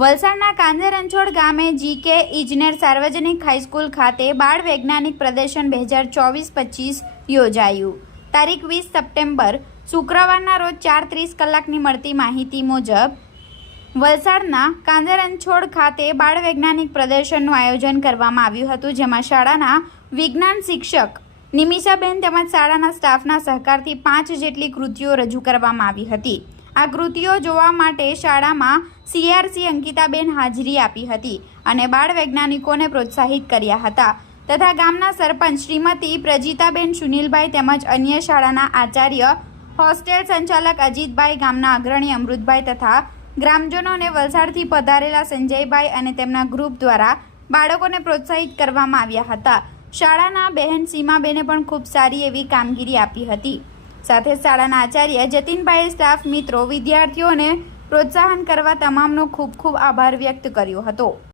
વલસાડના કાંજરંછોડ ગામે જીકે ઇજનેર સાર્વજનિક હાઈસ્કૂલ ખાતે બાળ વૈજ્ઞાનિક પ્રદર્શન બે હજાર ચોવીસ પચીસ યોજાયું. તારીખ વીસ સપ્ટેમ્બર, શુક્રવારના રોજ ચાર ત્રીસ કલાકની મળતી માહિતી મુજબ, વલસાડના કાંજરંછોડ ખાતે બાળ વૈજ્ઞાનિક પ્રદર્શનનું આયોજન કરવામાં આવ્યું હતું, જેમાં શાળાના વિજ્ઞાન શિક્ષક નિમિષાબેન તેમજ શાળાના સ્ટાફના સહકારથી પાંચ જેટલી કૃતિઓ રજૂ કરવામાં આવી હતી. આ કૃતિઓ જોવા માટે શાળામાં સીઆરસી અંકિતાબેન હાજરી આપી હતી અને બાળ વૈજ્ઞાનિકોને પ્રોત્સાહિત કર્યા હતા તથા ગામના સરપંચ શ્રીમતી પ્રજીતાબેન સુનિલભાઈ તેમજ અન્ય શાળાના આચાર્ય, હોસ્ટેલ સંચાલક અજીતભાઈ, ગામના અગ્રણી અમૃતભાઈ તથા ગ્રામજનોને વલસાડથી પધારેલા સંજયભાઈ અને તેમના ગ્રુપ દ્વારા બાળકોને પ્રોત્સાહિત કરવામાં આવ્યા હતા. શાળાના બહેન સીમાબેને પણ ખૂબ સારી એવી કામગીરી આપી હતી. સાથે શાળાના આચાર્ય જતીનભાઈએ સ્ટાફ મિત્રો, વિદ્યાર્થીઓને પ્રોત્સાહન કરવા તમામનો ખૂબ ખૂબ આભાર વ્યક્ત કર્યો હતો.